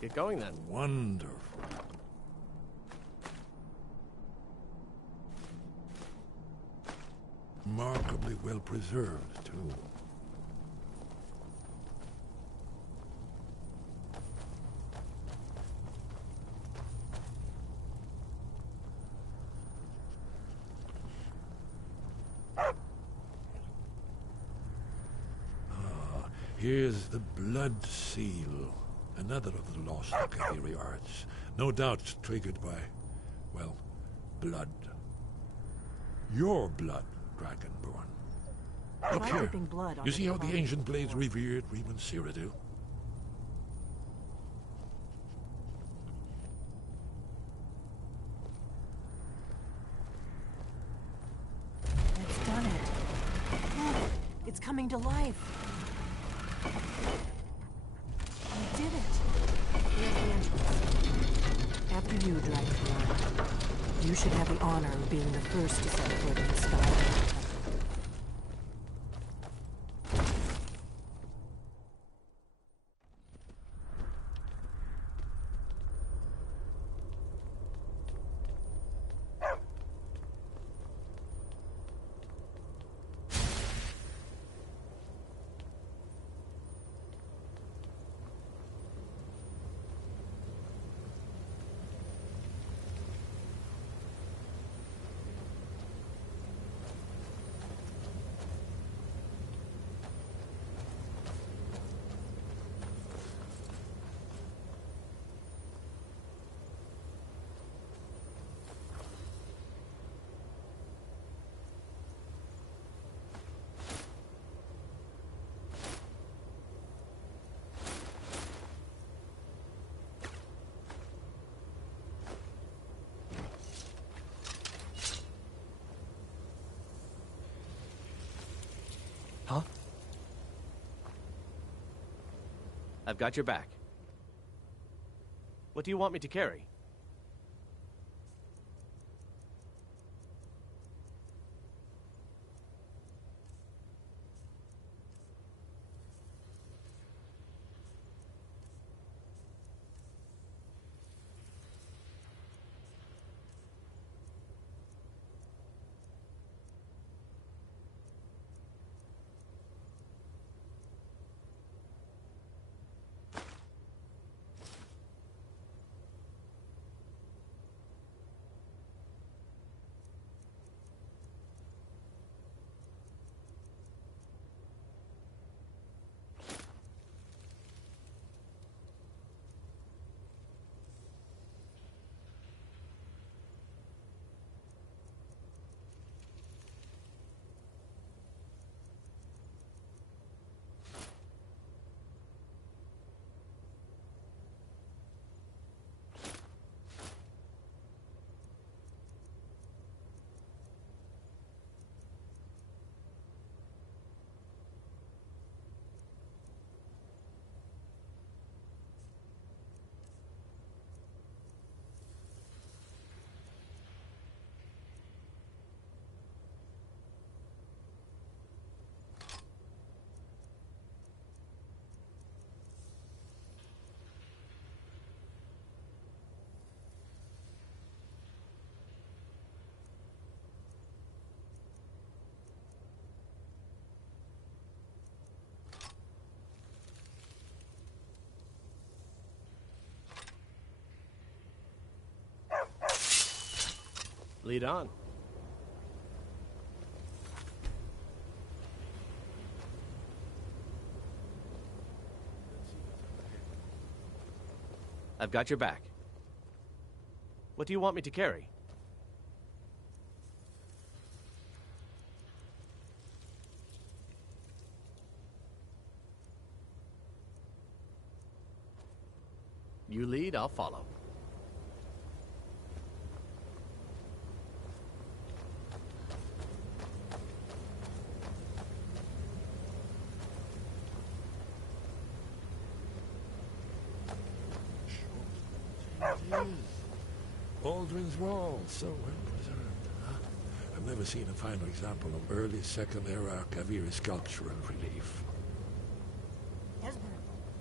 Let's get going then. Wonderful. Remarkably well preserved, too. Here's the Blood Seal, another of the lost Kahiri arts. No doubt triggered by, well, blood. Your blood, Dragonborn. Look Try here. dripping blood on You see how the body ancient blades before. revered Reman Cyrodiil? It's done it. Look, it's coming to life. You did it. Here's the entrance. After you, Dragonborn. You should have the honor of being the first to set foot in the sky. Huh? I've got your back. What do you want me to carry? Lead on. I've got your back. What do you want me to carry? You lead, I'll follow. Aldrin's Wall, so well preserved. Huh? I've never seen a finer example of early Second Era Kahiri sculpture and relief. Esbern,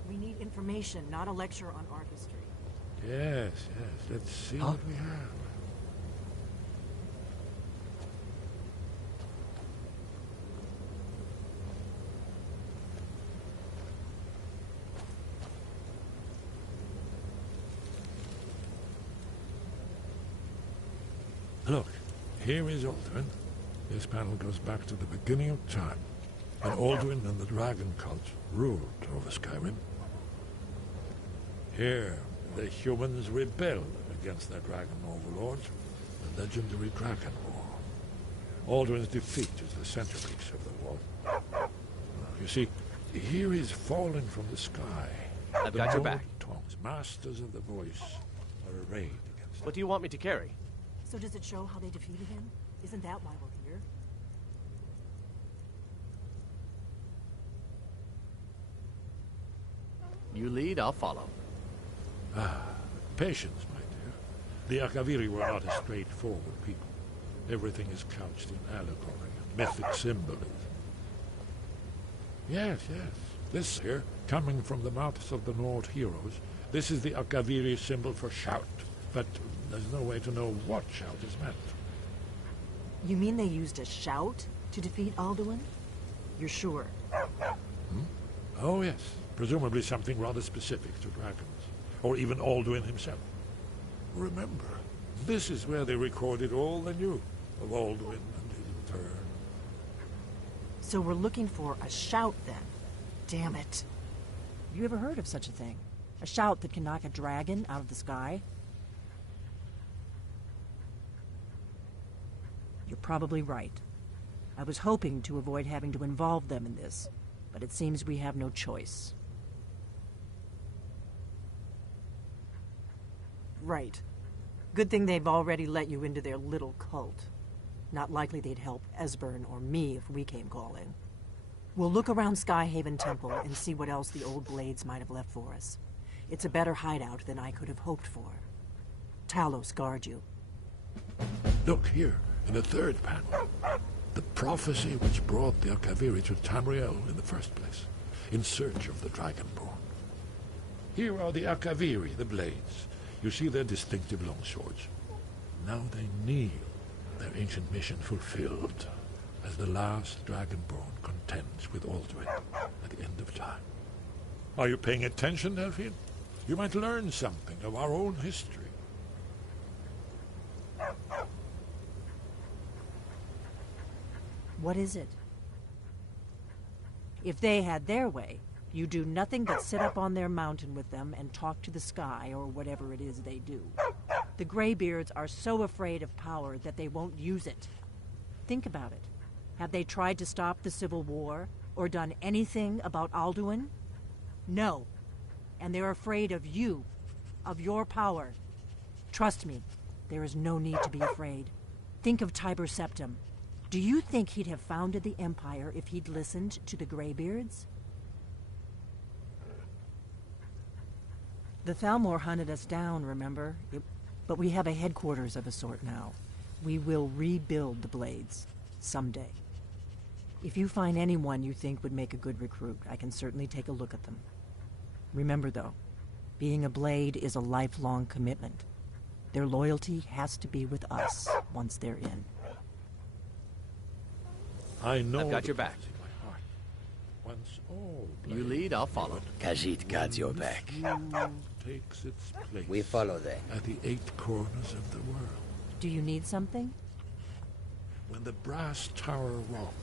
We need information, not a lecture on art history. Yes, yes. Let's see what we have. Look, here is Alduin. This panel goes back to the beginning of time, when Alduin and the dragon cult ruled over Skyrim. Here, the humans rebelled against their dragon overlords, the legendary Dragon War. Alduin's defeat is the centerpiece of the war. You see, here is fallen from the sky. I've got your back. Tongues, masters of the voice, are arrayed against What do you want me to carry? So does it show how they defeated him? Isn't that why we're here? You lead, I'll follow. Patience, my dear. The Akaviri were not a straightforward people. Everything is couched in allegory and mythic symbolism. Yes, yes. This here, coming from the mouths of the Nord heroes, this is the Akaviri symbol for shout. But there's no way to know what shout is meant. You mean they used a shout to defeat Alduin? You're sure? Oh, yes. Presumably something rather specific to dragons. Or even Alduin himself. Remember, this is where they recorded all they knew of Alduin and his return. So we're looking for a shout, then. Damn it. You ever heard of such a thing? A shout that can knock a dragon out of the sky? You're probably right. I was hoping to avoid having to involve them in this, but it seems we have no choice. Right. Good thing they've already let you into their little cult. Not likely they'd help Esbern or me if we came calling. We'll look around Skyhaven Temple and see what else the old blades might have left for us. It's a better hideout than I could have hoped for. Talos guard you. Look here, in the third panel. The prophecy which brought the Akaviri to Tamriel in the first place, in search of the Dragonborn. Here are the Akaviri, the blades. You see their distinctive longswords. Now they kneel, their ancient mission fulfilled, as the last Dragonborn contends with Alduin at the end of time. Are you paying attention, Delphine? You might learn something of our own history. What is it? If they had their way, you do nothing but sit up on their mountain with them and talk to the sky or whatever it is they do. The Greybeards are so afraid of power that they won't use it. Think about it. Have they tried to stop the Civil War or done anything about Alduin? No. And they're afraid of you, of your power. Trust me, there is no need to be afraid. Think of Tiber Septim. Do you think he'd have founded the Empire if he'd listened to the Greybeards? The Thalmor hunted us down, remember? But we have a headquarters of a sort now. We will rebuild the Blades. Someday. If you find anyone you think would make a good recruit, I can certainly take a look at them. Remember, though, being a Blade is a lifelong commitment. Their loyalty has to be with us once they're in. I know I've got your back. in my heart. Once all You lead, I'll follow. Khajiit guards your back. takes its place We follow them. at the 8 corners of the world. Do you need something? When the brass tower rocks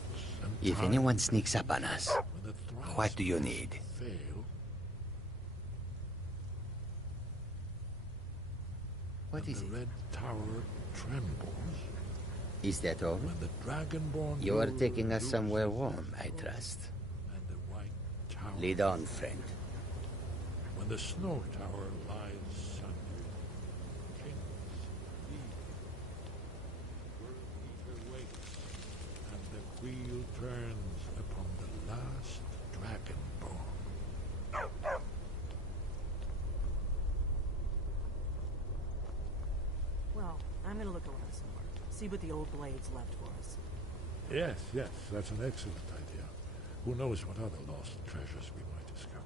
and If time, anyone sneaks up on us, when the thrones what do you need? fail, What and is the it? red tower trembles, Is that all? when the dragonborn You are rule taking us loses somewhere warm, I trust. and the white tower Lead on, friend. when the snow tower lies sundered, kings leave, world eater waits, and the wheel turns upon the last dragonborn. Well, I'm gonna look around some more. See what the old Blades left for us. Yes, yes, that's an excellent idea. Who knows what other lost treasures we might discover.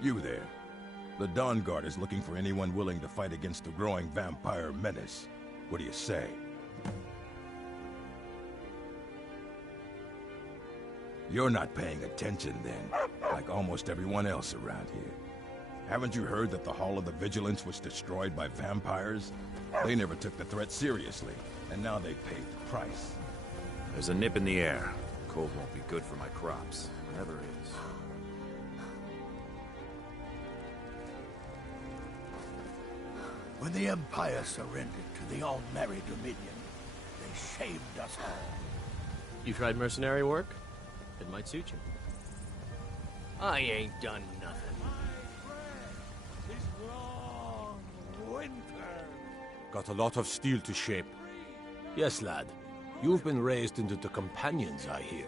You there. The Dawn Guard is looking for anyone willing to fight against the growing vampire menace. What do you say? You're not paying attention then, like almost everyone else around here. Haven't you heard that the Hall of the Vigilance was destroyed by vampires? They never took the threat seriously, and now they've paid the price. There's a nip in the air. Cold won't be good for my crops. Never is. When the Empire surrendered to the All-Merry Dominion, they shamed us all. You tried mercenary work? It might suit you. I ain't done nothing. This long winter. Got a lot of steel to shape. Yes, lad. You've been raised into the companions, I hear.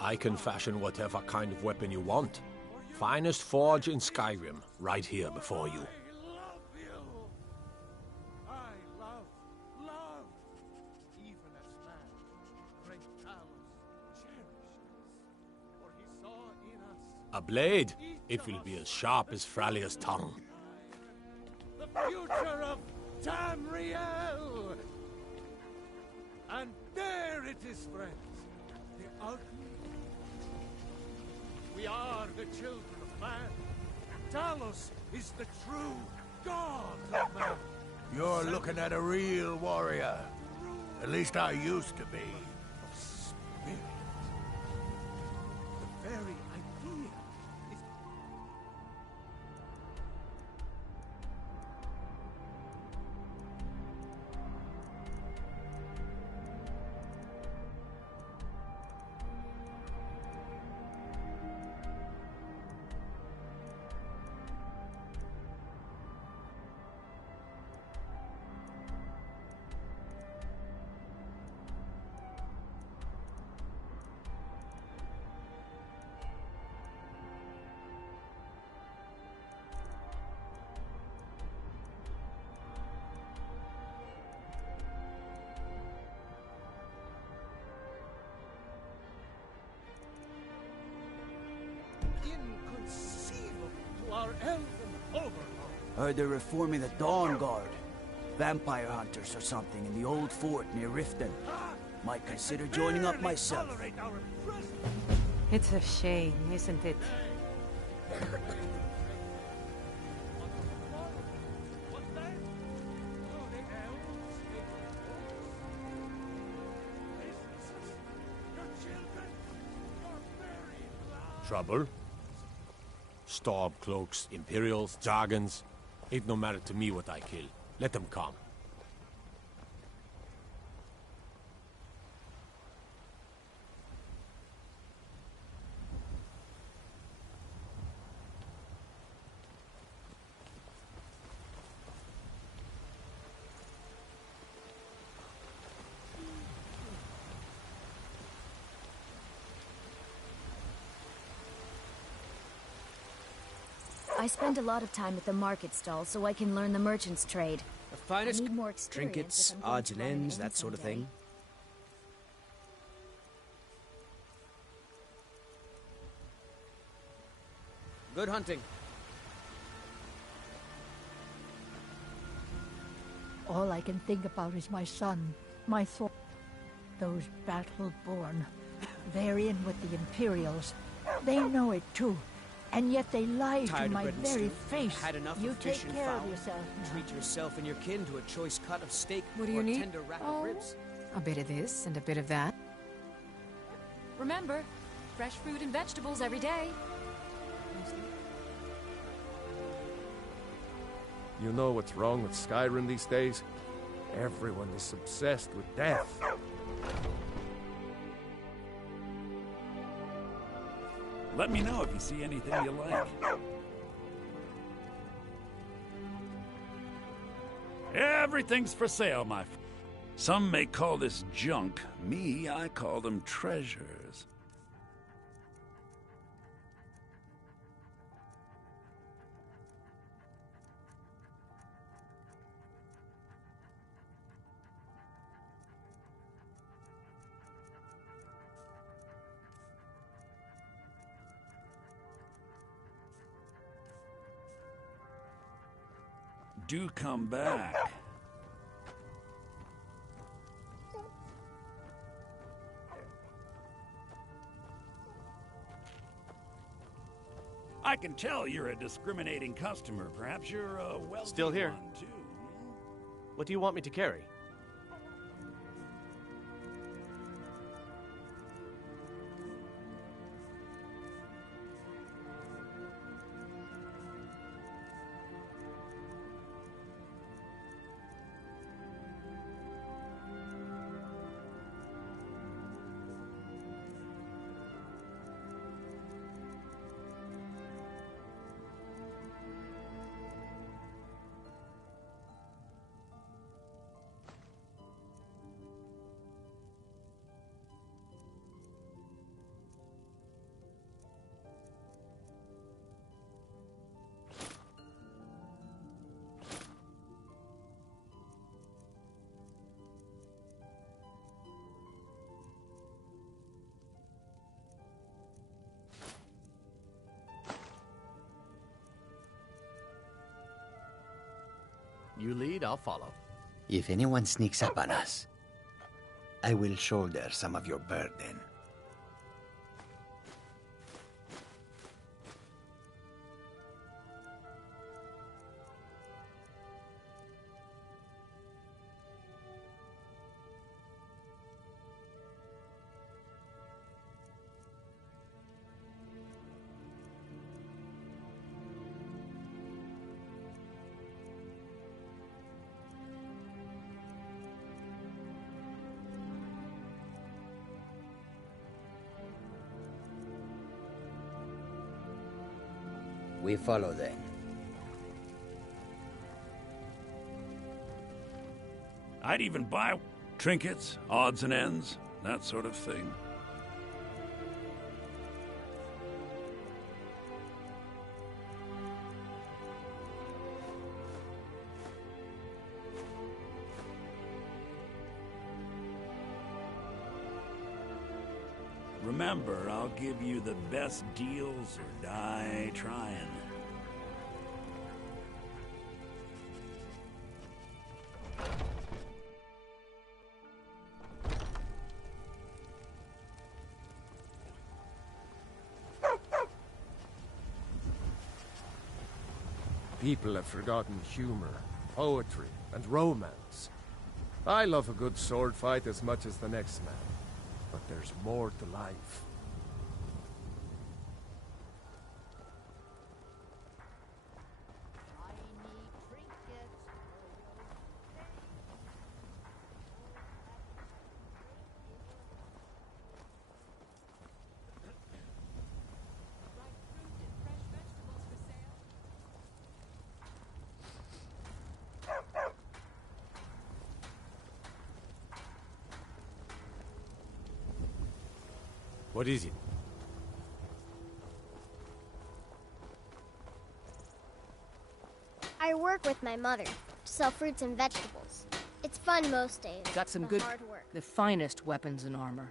I can fashion whatever kind of weapon you want. Finest forge in Skyrim, right here before you. A blade. It will be as sharp as Fralia's tongue. The future of Tamriel! And there it is, friends. The ugly. We are the children of man. Talos is the true god of man. You're looking at a real warrior. At least I used to be. Of spirit. The very idea is... inconceivable to our elven overlord. Heard they're reforming the Dawn Guard. Vampire hunters or something in the old fort near Riften. Might consider joining up myself. Tolerate our presence. It's a shame, isn't it? What then? Oh, the elves, businesses, your children, your very lives. Trouble? Stormcloaks, Imperials, Jargons. Ain't no matter to me what I kill. Let them come. I spend a lot of time at the market stall so I can learn the merchant's trade. The finest I need more experience trinkets, if I'm going odds to and run an ends, inn that sort of someday. thing. Good hunting. All I can think about is my son, my thought. Those battle-born, they're in with the Imperials. They know it too, and yet they lie to Tired of my bread and very stew? face. Had enough You of fish take and care fowl? of yourself now. Treat yourself and your kin to a choice cut of steak What do or you a need? tender rack Oh. of ribs. A bit of this and a bit of that. Remember, fresh fruit and vegetables every day. You know what's wrong with Skyrim these days? Everyone is obsessed with death. Let me know if you see anything you like. Everything's for sale, my friend. Some may call this junk. Me, I call them treasures. Do come back. I can tell you're a discriminating customer. Perhaps you're a wealthy Still here. one, too. What do you want me to carry? You lead, I'll follow. If anyone sneaks up on us, I will shoulder some of your burden. We follow then. I'd even buy trinkets, odds and ends, that sort of thing. Remember, I'll give you the best deals or die trying. People have forgotten humor, poetry, and romance. I love a good sword fight as much as the next man. But there's more to life. What is it? I work with my mother to sell fruits and vegetables. It's fun most days. Got some but good, hard work. the finest weapons and armor.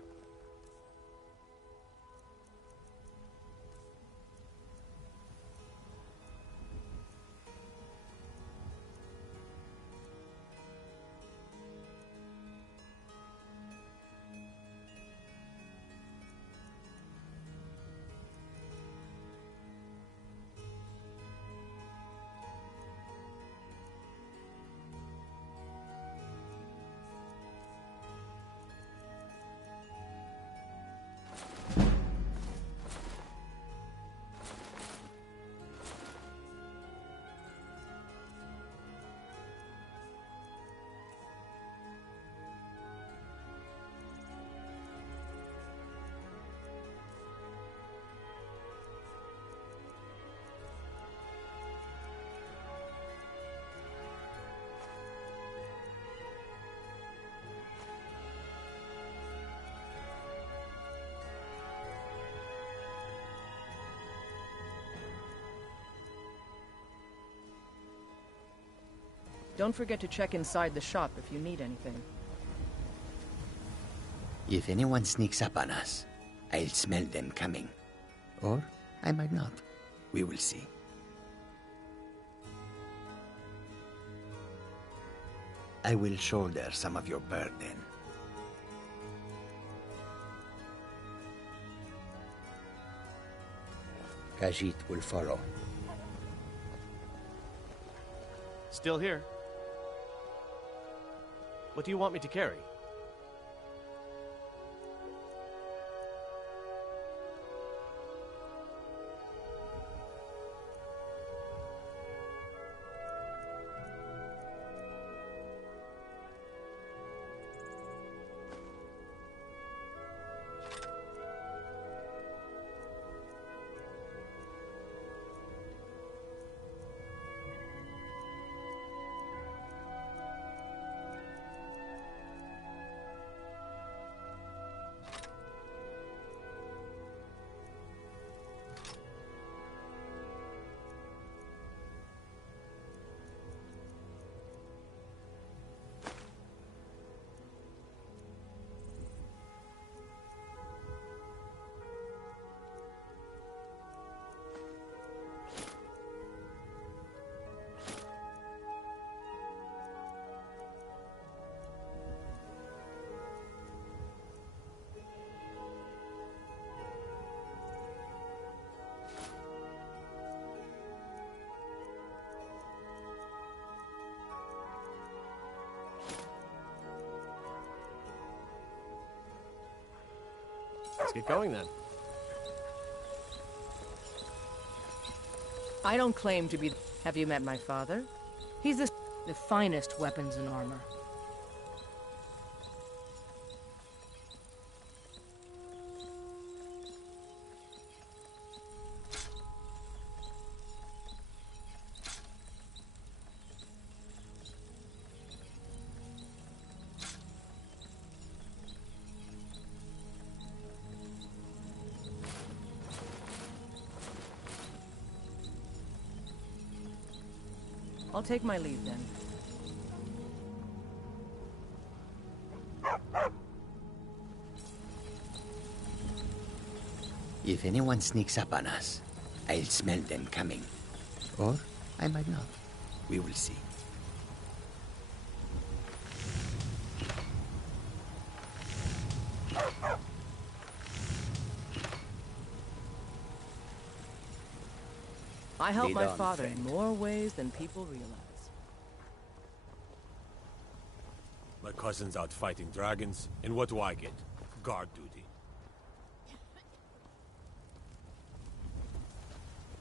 Don't forget to check inside the shop if you need anything. If anyone sneaks up on us, I'll smell them coming. Or I might not. We will see. I will shoulder some of your burden. Khajiit will follow. Still here. What do you want me to carry? Let's get going then. I don't claim to be... Have you met my father? He's the finest weapons and armor. I'll take my leave then. If anyone sneaks up on us, I'll smell them coming. Or I might not. We will see. I help Lead my on, father friend. in more ways than people realize. My cousin's out fighting dragons, and what do I get? Guard duty.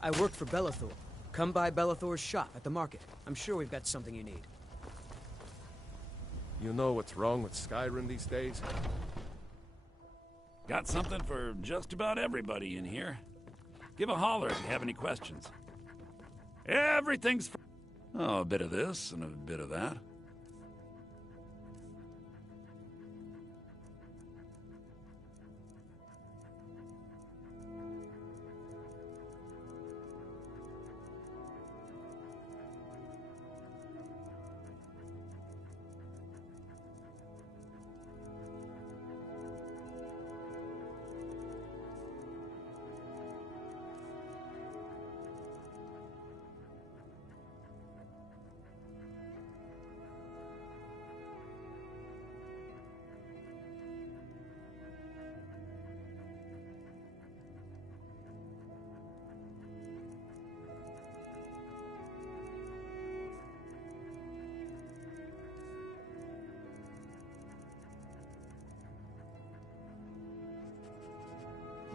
I work for Bellathor. Come by Bellathor's shop at the market. I'm sure we've got something you need. You know what's wrong with Skyrim these days? Got something for just about everybody in here. Give a holler if you have any questions. Everything's for... Oh, a bit of this and a bit of that.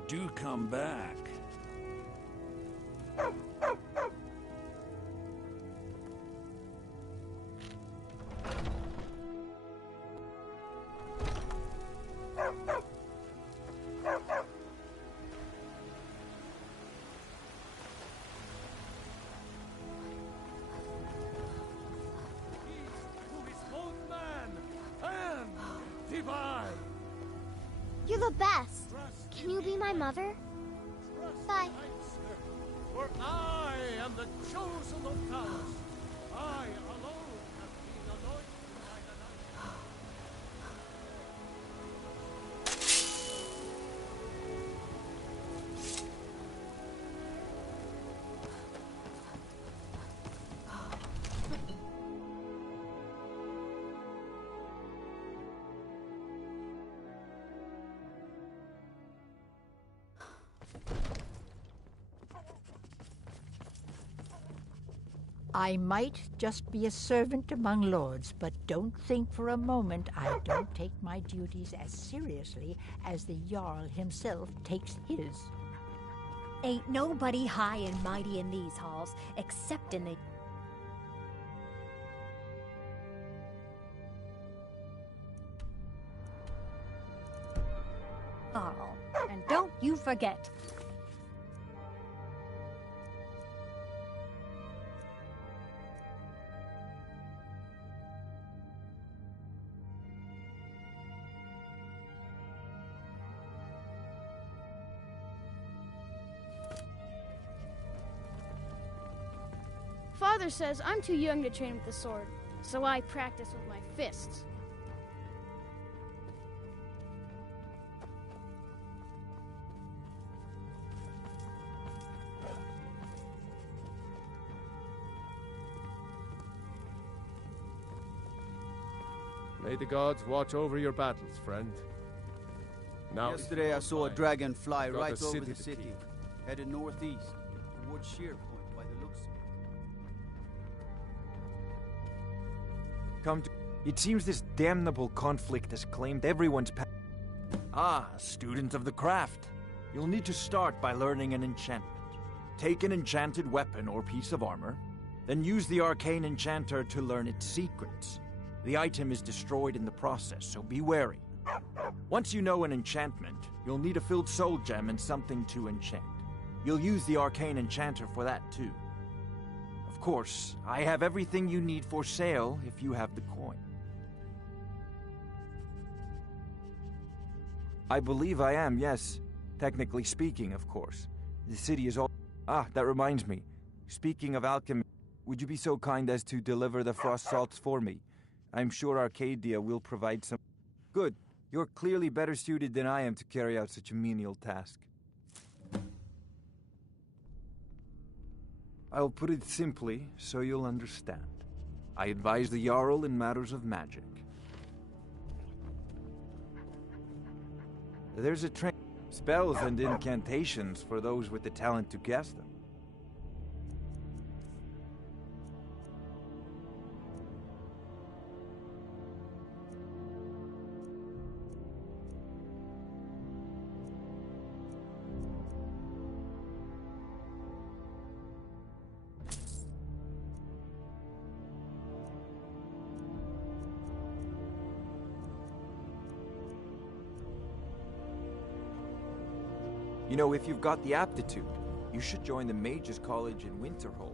Do come back. You're the best. Can you be my mother? Bye. For I am the chosen of Talos. I alone have been anointed by the night. I might just be a servant among lords, but don't think for a moment I don't take my duties as seriously as the Jarl himself takes his. Ain't nobody high and mighty in these halls, except in the... Jarl. And don't you forget... Father says I'm too young to train with the sword, so I practice with my fists. May the gods watch over your battles, friend. Now, Yesterday I saw a dragon fly got right a over city the to city, keep. headed northeast, towards Sheerpoint by the looks of it. Come to... It seems this damnable conflict has claimed everyone's Ah, a student of the craft. You'll need to start by learning an enchantment. Take an enchanted weapon or piece of armor, then use the arcane enchanter to learn its secrets. The item is destroyed in the process, so be wary. Once you know an enchantment, you'll need a filled soul gem and something to enchant. You'll use the arcane enchanter for that too. Of course, I have everything you need for sale if you have the coin. I believe I am, yes. Technically speaking, of course. The city is all... Ah, that reminds me. Speaking of alchemy, would you be so kind as to deliver the frost salts for me? I'm sure Arcadia will provide some... Good. You're clearly better suited than I am to carry out such a menial task. I'll put it simply so you'll understand. I advise the Jarl in matters of magic. There's a train... Spells and incantations for those with the talent to cast them. You know, if you've got the aptitude, you should join the Mages College in Winterhold.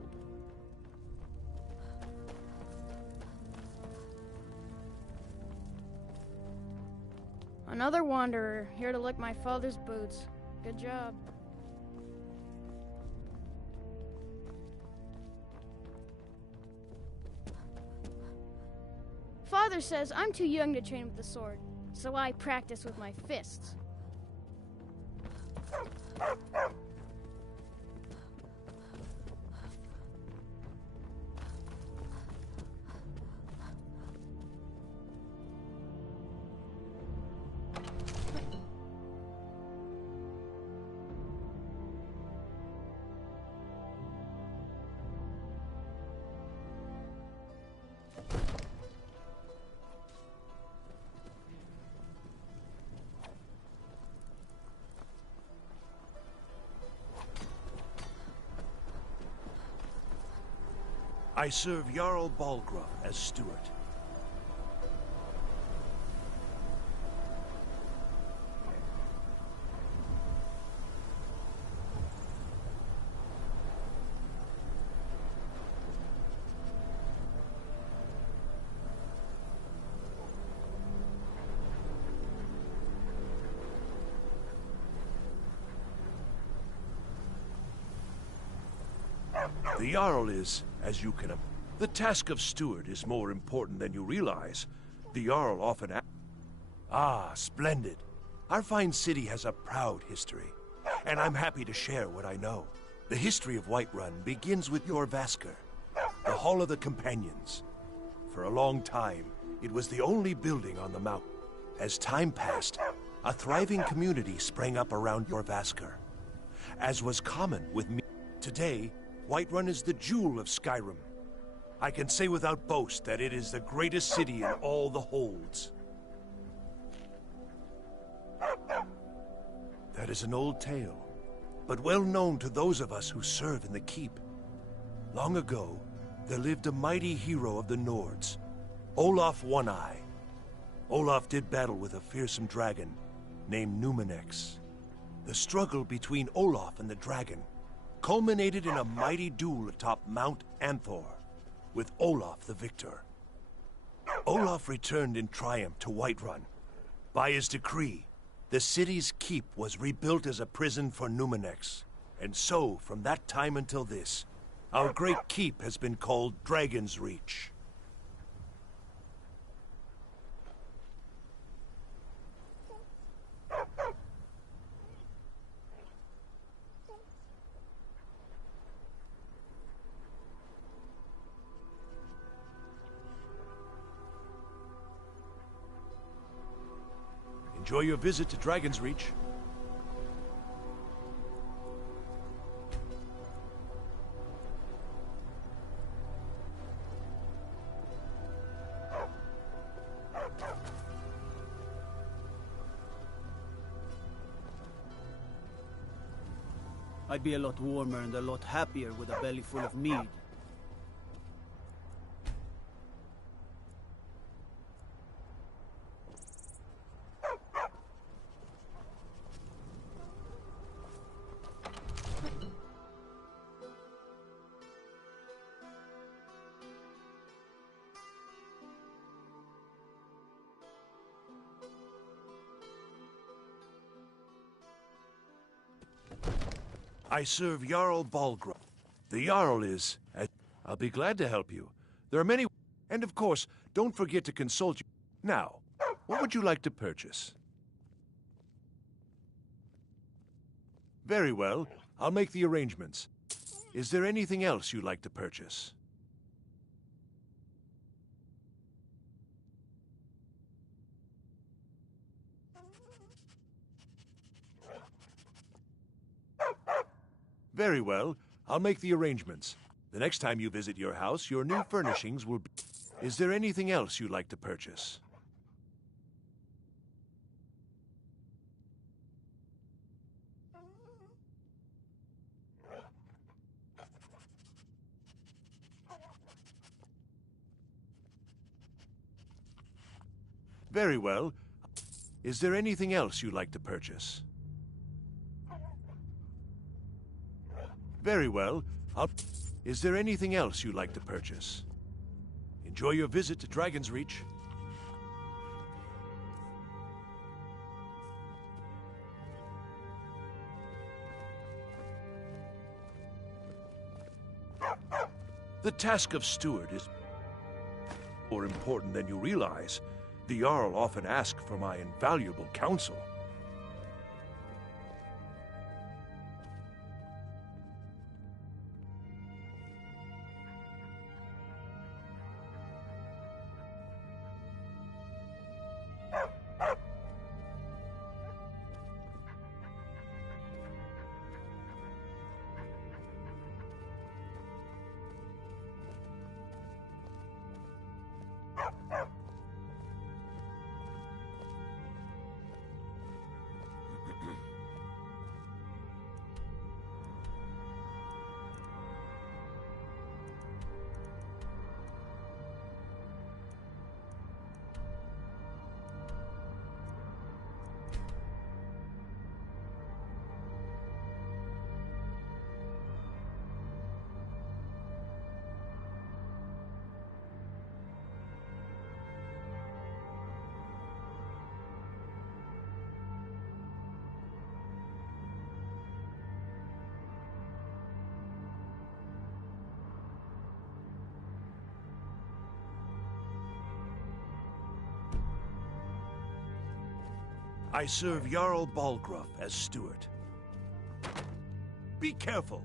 Another wanderer, here to lick my father's boots. Good job. Father says I'm too young to train with the sword, so I practice with my fists. I serve Jarl Balgruuf as steward. The Jarl is, as you can... The task of steward is more important than you realize. The Jarl often... Ah, splendid. Our fine city has a proud history, and I'm happy to share what I know. The history of Whiterun begins with Jorrvaskr, the Hall of the Companions. For a long time, it was the only building on the mountain. As time passed, a thriving community sprang up around Jorrvaskr, as was common with me. Today, Whiterun is the jewel of Skyrim. I can say without boast that it is the greatest city in all the holds. That is an old tale, but well known to those of us who serve in the keep. Long ago, there lived a mighty hero of the Nords, Olaf One-Eye. Olaf did battle with a fearsome dragon named Numenex. The struggle between Olaf and the dragon culminated in a mighty duel atop Mount Anthor, with Olaf the victor. Olaf returned in triumph to Whiterun. By his decree, the city's keep was rebuilt as a prison for Numenex. And so, from that time until this, our great keep has been called Dragon's Reach. Enjoy your visit to Dragon's Reach. I'd be a lot warmer and a lot happier with a belly full of mead. I serve Jarl Balgruuf. The Jarl is... I'll be glad to help you. There are many... And of course, don't forget to consult you. Now, what would you like to purchase? Very well. I'll make the arrangements. Is there anything else you'd like to purchase? Very well. I'll make the arrangements. The next time you visit your house, your new furnishings will be... Is there anything else you'd like to purchase? Very well. Is there anything else you'd like to purchase? Very well. Is there anything else you'd like to purchase? Enjoy your visit to Dragon's Reach. The task of steward is more important than you realize. The Jarl often asks for my invaluable counsel. I serve Jarl Balgruuf as steward. Be careful!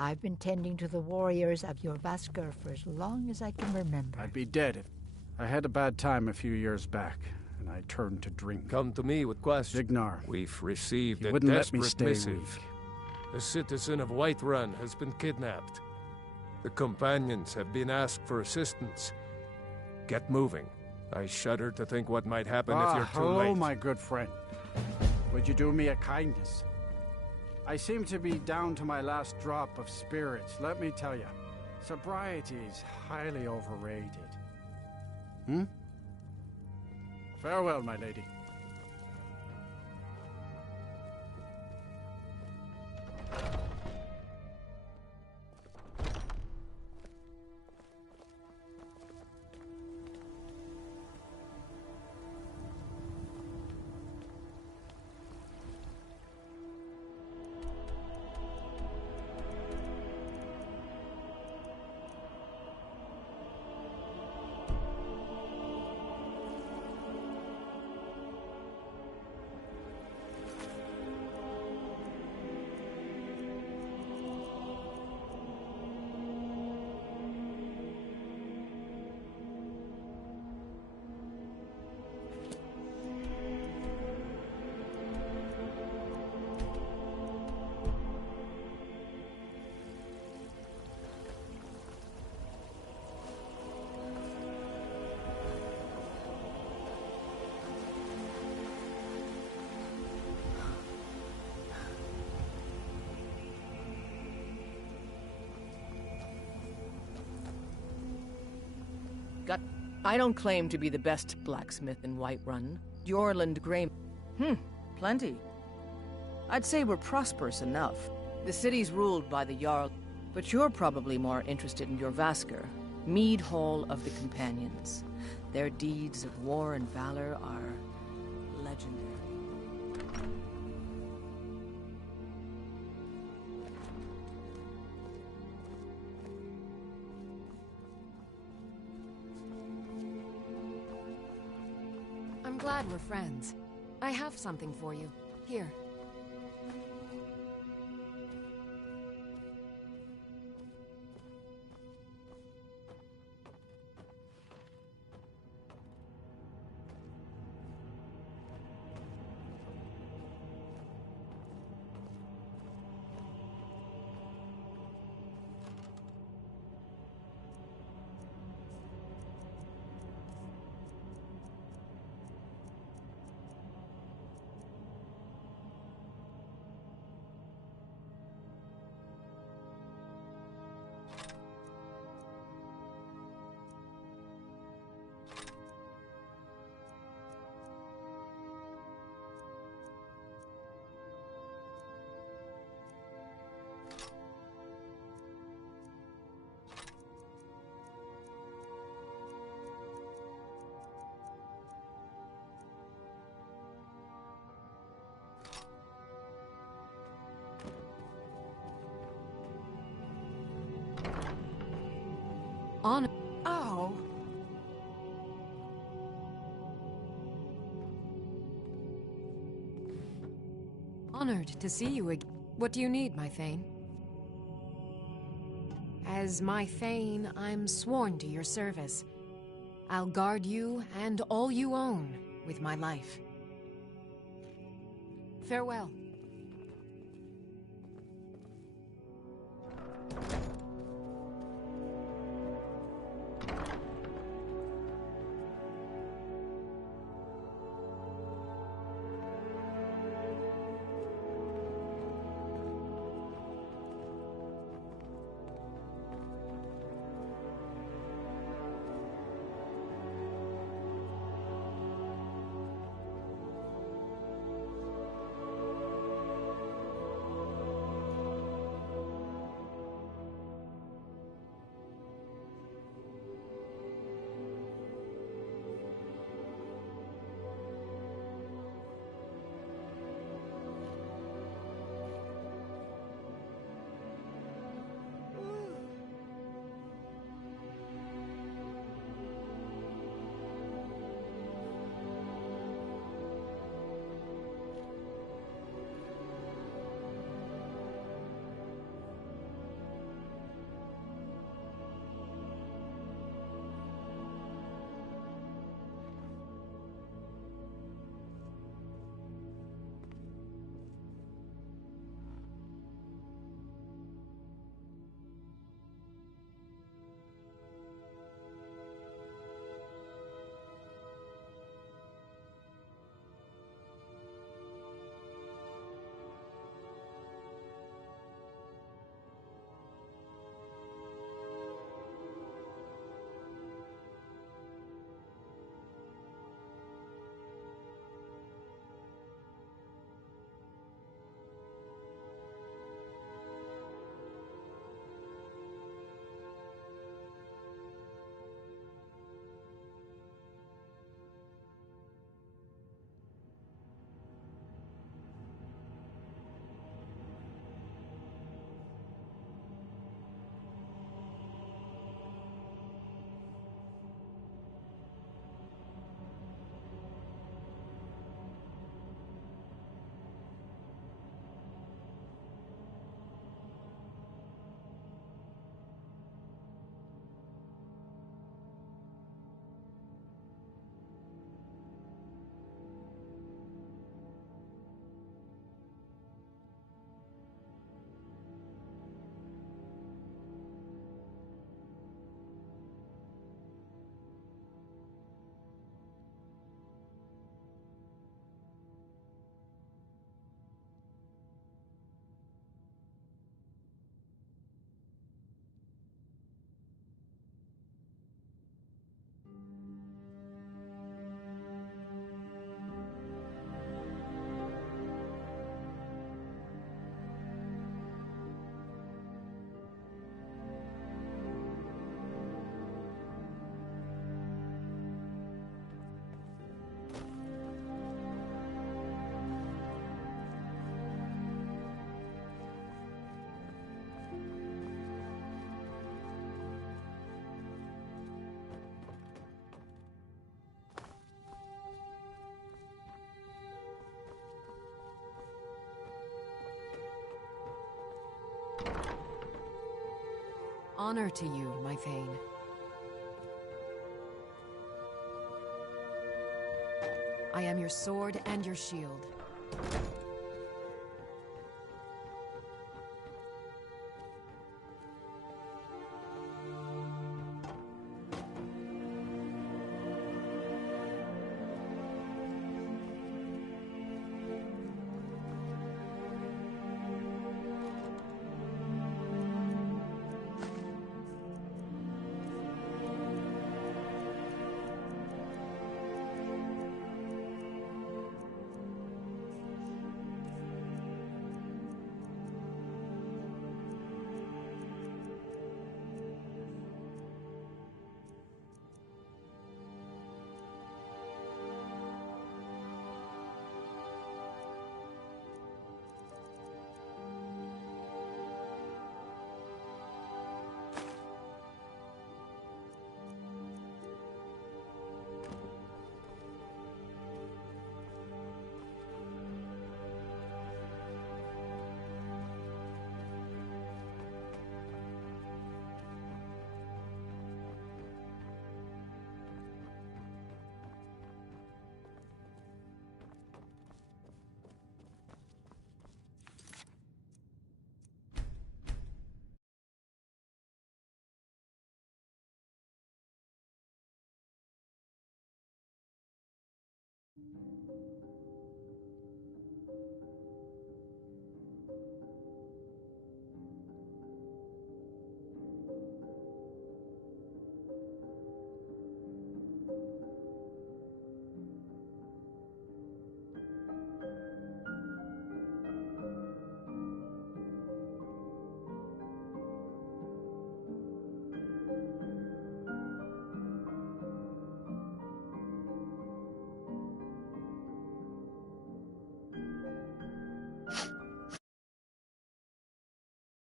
I've been tending to the warriors of your Vasker for as long as I can remember. I'd be dead if... I had a bad time a few years back, and I turned to drink. Come to me with questions. Vignar. We've received He a wouldn't let me desperate stay missive. weak. A citizen of Whiterun has been kidnapped. The companions have been asked for assistance. Get moving. I shudder to think what might happen if you're too hello, late. my good friend. Would you do me a kindness? I seem to be down to my last drop of spirits, let me tell you. Sobriety is highly overrated. Farewell, my lady. I don't claim to be the best blacksmith in Whiterun. Jorland Grey... plenty. I'd say we're prosperous enough. The city's ruled by the Jarl, but you're probably more interested in your Vasker, Mead Hall of the Companions. Their deeds of war and valor are legendary. I'm glad we're friends. I have something for you. Here. Honor. Oh. Honored to see you again. What do you need, my Thane? As my Thane, I'm sworn to your service. I'll guard you and all you own with my life. Farewell. Honor to you, my Thane. I am your sword and your shield.